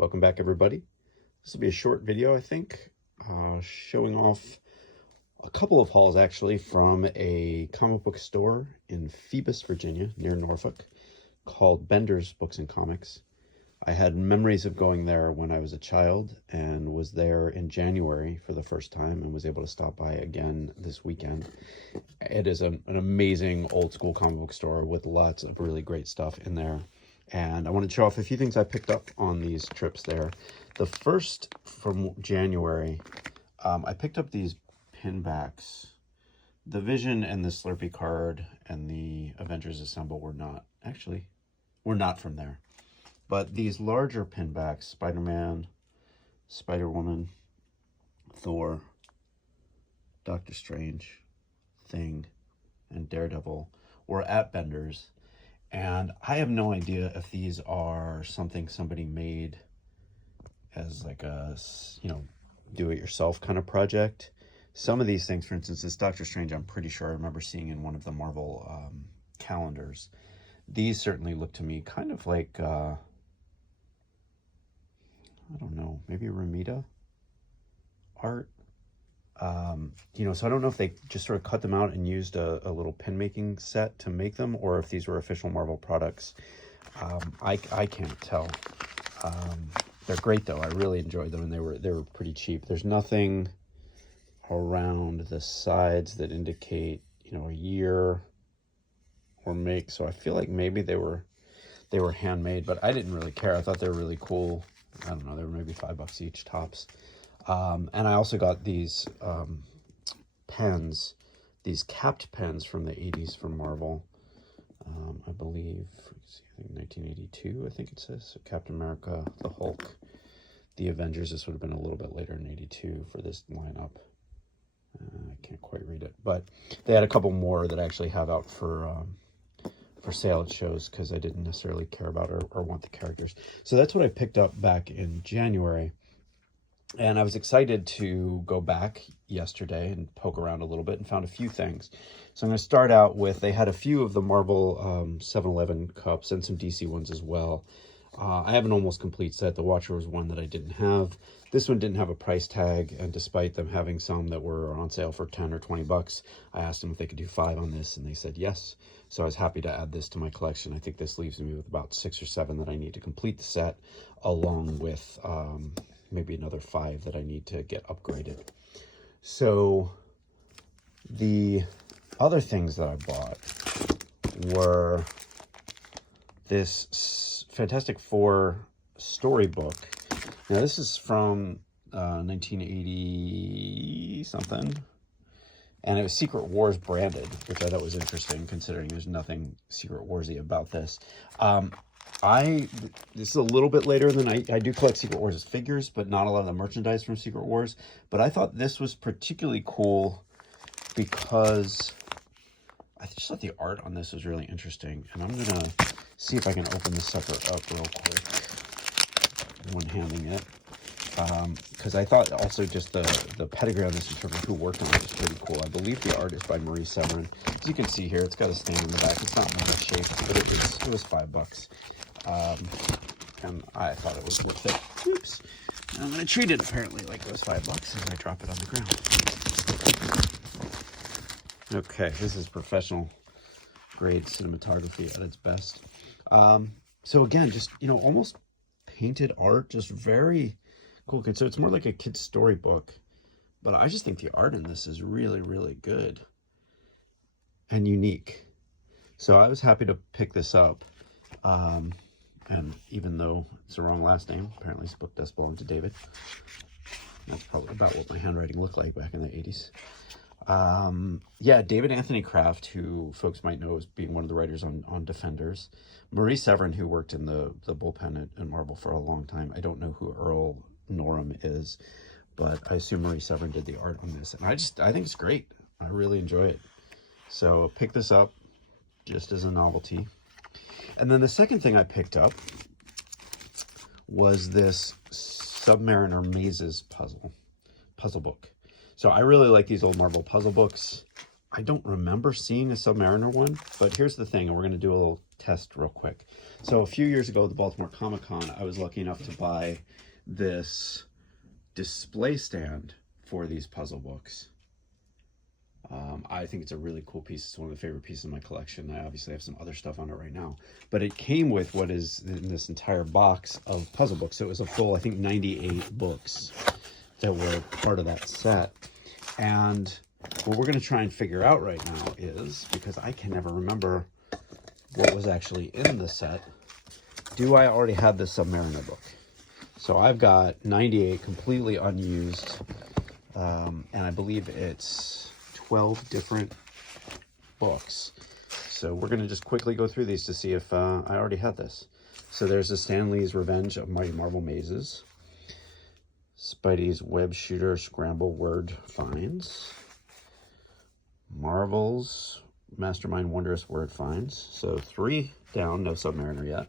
Welcome back, everybody. This will be a short video, I think, showing off a couple of hauls actually from a comic book store in Phoebus, Virginia, near Norfolk, called Bender's Books and Comics. I had memories of going there when I was a child and was there in January for the first time and was able to stop by again this weekend. It is an amazing old school comic book store with lots of really great stuff in there. And I want to show off a few things I picked up on these trips there. The first from January, I picked up these pin backs. The Vision and the Slurpee card and the Avengers Assemble were not from there. But these larger pin backs, Spider-Man, Spider-Woman, Thor, Doctor Strange, Thing, and Daredevil were at Bender's. And I have no idea if these are something somebody made as like a, do-it-yourself kind of project. Some of these things, for instance, this Doctor Strange, I'm pretty sure I remember seeing in one of the Marvel calendars. These certainly look to me kind of like, I don't know, maybe Ramita art. So I don't know if they just sort of cut them out and used a little pin making set to make them, or if these were official Marvel products. I can't tell. They're great though. I really enjoyed them, and they were pretty cheap. There's nothing around the sides that indicate, a year or make. So I feel like maybe they were handmade, but I didn't really care. I thought they were really cool. I don't know, they were maybe $5 each tops. And I also got these pens, these capped pens from the 80s from Marvel. I believe, I think 1982, I think it says. So Captain America, the Hulk, the Avengers. This would have been a little bit later in 82 for this lineup. I can't quite read it, but they had a couple more that I actually have out for sale at shows because I didn't necessarily care about or want the characters. So that's what I picked up back in January. And I was excited to go back yesterday and poke around a little bit and found a few things. So I'm going to start out with, they had a few of the Marvel 7-Eleven cups and some DC ones as well. I have an almost complete set. The Watcher was one that I didn't have. This one didn't have a price tag, and despite them having some that were on sale for 10 or 20 bucks, I asked them if they could do 5 on this, and they said yes. So I was happy to add this to my collection. I think this leaves me with about 6 or 7 that I need to complete the set, along with maybe another 5 that I need to get upgraded. So the other things that I bought were this Fantastic Four storybook. Now this is from 1980 something, and it was Secret Wars branded, which I thought was interesting considering there's nothing Secret Warsy about this. This is a little bit later than I do collect Secret Wars figures, but not a lot of the merchandise from Secret Wars. But I thought this was particularly cool because I just thought the art on this was really interesting. And I'm gonna see if I can open this sucker up real quick when handing it. Because I thought also just the pedigree on this in terms of who worked on it was pretty cool. I believe the art is by Marie Severin. As you can see here, it's got a stamp in the back. It's not metal shaped, but it was $5. And I thought it was worth it. Oops. I'm going to treat it apparently like it was $5 as I drop it on the ground. Okay, this is professional grade cinematography at its best. So again, just, almost painted art, just very cool. So it's more like a kid's storybook, but I just think the art in this is really, really good and unique. So I was happy to pick this up. And even though it's the wrong last name, apparently this book does belong to David. That's probably about what my handwriting looked like back in the 80s. Yeah, David Anthony Kraft, who folks might know as being one of the writers on Defenders. Marie Severin, who worked in the bullpen at Marvel for a long time. I don't know who Earl Norham is, but I assume Marie Severin did the art on this. And I think it's great. I really enjoy it. So pick this up just as a novelty. And then the second thing I picked up was this Submariner Mazes puzzle book. So I really like these old Marvel puzzle books. I don't remember seeing a Submariner one, but here's the thing, and we're going to do a little test real quick. So a few years ago at the Baltimore Comic-Con, I was lucky enough to buy this display stand for these puzzle books. I think it's a really cool piece. It's one of the favorite pieces of my collection. I obviously have some other stuff on it right now, but it came with what is in this entire box of puzzle books. So it was a full, I think, 98 books that were part of that set. And what we're going to try and figure out right now is, because I can never remember what was actually in the set, do I already have the Submariner book? So I've got 98 completely unused, and I believe it's 12 different books. So we're going to just quickly go through these to see if I already had this. So there's the Stan Lee's Revenge of Mighty Marvel Mazes, Spidey's Web Shooter Scramble Word Finds, Marvel's Mastermind Wondrous Word Finds. So 3 down, no Submariner yet.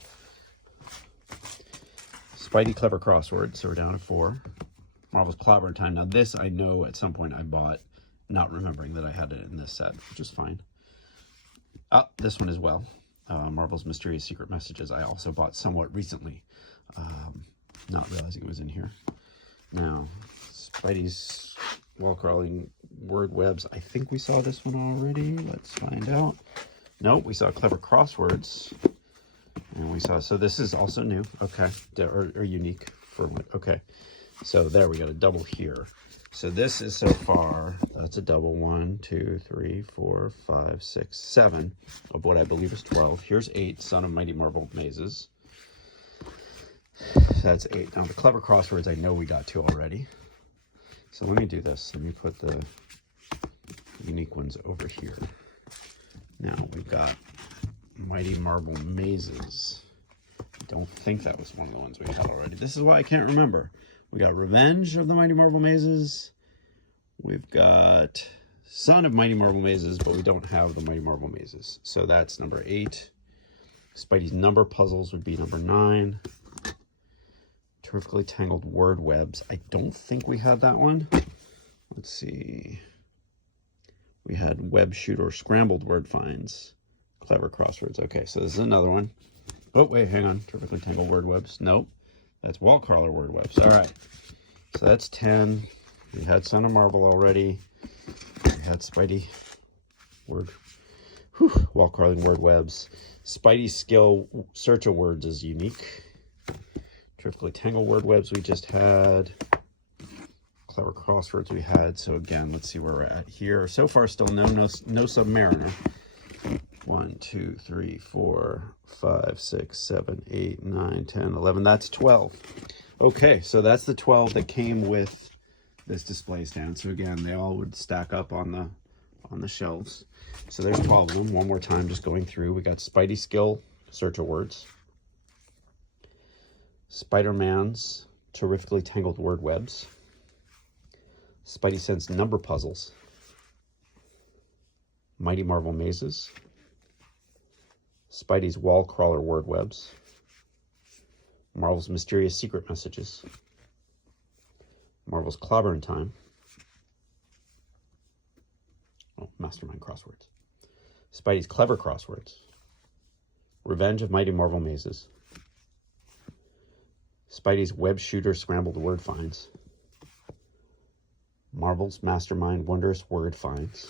Spidey Clever Crossword, so we're down to 4. Marvel's Clobber Time. Now this I know at some point I bought, not remembering that I had it in this set, which is fine. This one as well. Marvel's Mysterious Secret Messages. I also bought somewhat recently, not realizing it was in here. Now, Spidey's Wall Crawling Word Webs. I think we saw this one already. Let's find out. Nope, we saw Clever Crosswords. And we saw, so this is also new. Okay, or unique for what? Okay, so there we got a double here. So this is so far, that's a double. 1, 2, 3, 4, 5, 6, 7 of what I believe is 12. Here's 8, Son of Mighty Marvel Mazes. That's 8. Now the Clever Crosswords I know we got 2 already. So let me do this. Let me put the unique ones over here. Now we've got Mighty Marvel Mazes. I don't think that was one of the ones we had already. This is why I can't remember. We got Revenge of the Mighty Marvel Mazes. We've got Son of Mighty Marvel Mazes, but we don't have the Mighty Marvel Mazes. So that's number 8. Spidey's Number Puzzles would be number 9. Terrifically Tangled Word Webs. I don't think we had that one. Let's see. We had Web Shooter Scrambled Word Finds. Clever Crosswords. Okay, so this is another one. Oh, wait, hang on. Terrifically Tangled Word Webs. Nope. That's Wall Crawler Word Webs. All right. So that's 10. We had Son of Marvel already. We had Spidey Wall Crawling Word Webs. Spidey's Skill Search of Words is unique. Terrifically Tangled Word Webs we just had. Clever Crosswords we had. So again, let's see where we're at here. So far, still no Submariner. 1, 2, 3, 4, 5, 6, 7, 8, 9, 10, 11. That's 12. Okay, so that's the 12 that came with this display stand. So again, they all would stack up on the shelves. So there's 12 of them. One more time, just going through. We got Spidey Skill Search of Words, Spider-Man's Terrifically Tangled Word Webs, Spidey Sense Number Puzzles, Mighty Marvel Mazes, Spidey's Wall Crawler Word Webs, Marvel's Mysterious Secret Messages, Marvel's Clobber Time, Mastermind Crosswords, Spidey's Clever Crosswords, Revenge of Mighty Marvel Mazes, Spidey's Web Shooter Scrambled Word Finds, Marvel's Mastermind Wondrous Word Finds,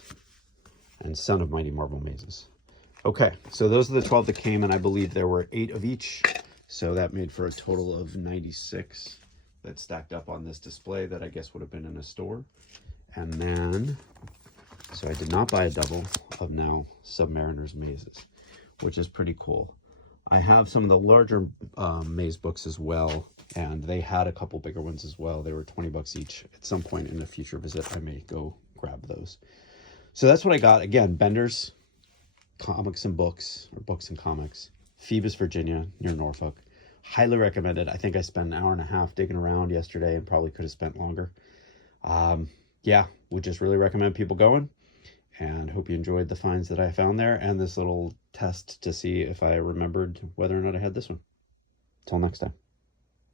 and Son of Mighty Marvel Mazes. Okay, so those are the 12 that came, and I believe there were 8 of each. So that made for a total of 96 that stacked up on this display that I guess would have been in a store. And then, so I did not buy a double of now Submariner's Mazes, which is pretty cool. I have some of the larger maze books as well, and they had a couple bigger ones as well. They were 20 bucks each. At some point in a future visit, I may go grab those. So that's what I got. Again, Bender's Comics and Books, or Books and Comics, Phoebus, Virginia, near Norfolk. Highly recommended. I think I spent an hour and a half digging around yesterday and probably could have spent longer. Yeah, would just really recommend people going, and hope you enjoyed the finds that I found there and this little test to see if I remembered whether or not I had this one. Till next time.